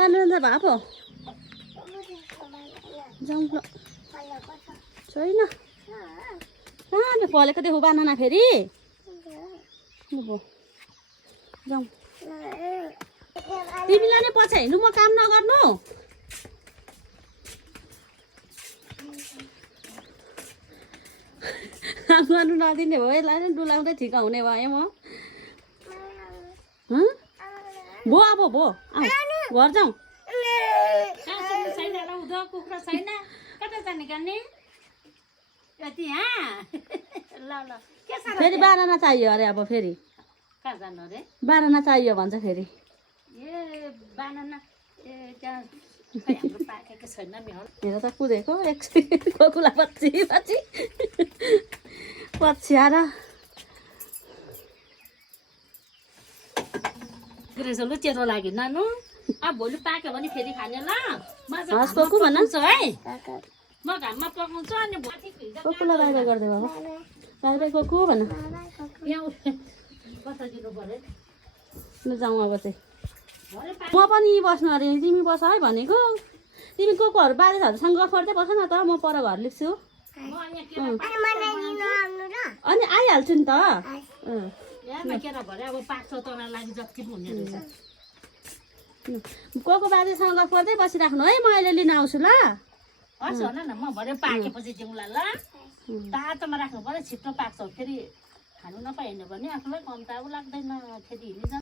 बाँध्नु त भए पो जाउँ ल छैन कहाँले फलेको देऊ बानाना फेरि जाउँ तिमीलाई नै पछि हिँड्नु म काम नगर्नु काम गर्नु नदिने भयो यसलाई नै डुलाउँदै ठिक हुने भयो म भो अब भो घर जाउँ कुखुरा छैन कता जाने गर्ने फेरि बानाना चाहियो अरे अब फेरि कहाँ जानु अरे बानाना चाहियो भन्छ फेरि ए बानाना ए त्यहाँ हाम्रो पाकेको छैन नि हो हेर त कुदेको एकछिन कोकुला पछि पछ्याएर ग्रेसोलु चेरो लाग्यो नानु अब भोलि पाक्यो भने फेरि खाने ल हस् कोकु भन है म घाममा पकाउँछु अनि कोकुला बाई बाई गर्दै बाबा बाई बाई कोकु भन यहाँ कता दिनु पर्यो ल जाउँ अब चाहिँ म पनि बस्नु अरे तिमी बस है भनेको तिमी कोकोहरू बाजेहरूसँग गफ गर्दै बस न त म पर घर लेख्छु अनि आइहाल्छु नि त केरा भरे अब पाक्छ तँलाई लागि जति पनि हुने रहेछ कोको बाजेसँग गफ गर्दै बसिराख्नु है म अहिले लिन आउँछु ल हस् भन न म भरे पाकेपछि दिउँला ल तातोमा राख्नु पर्यो छिट्टो पाक्छ फेरि खानु नपाइने भने आफूलाई कम त अब लाग्दैन फेरि हिँड्नु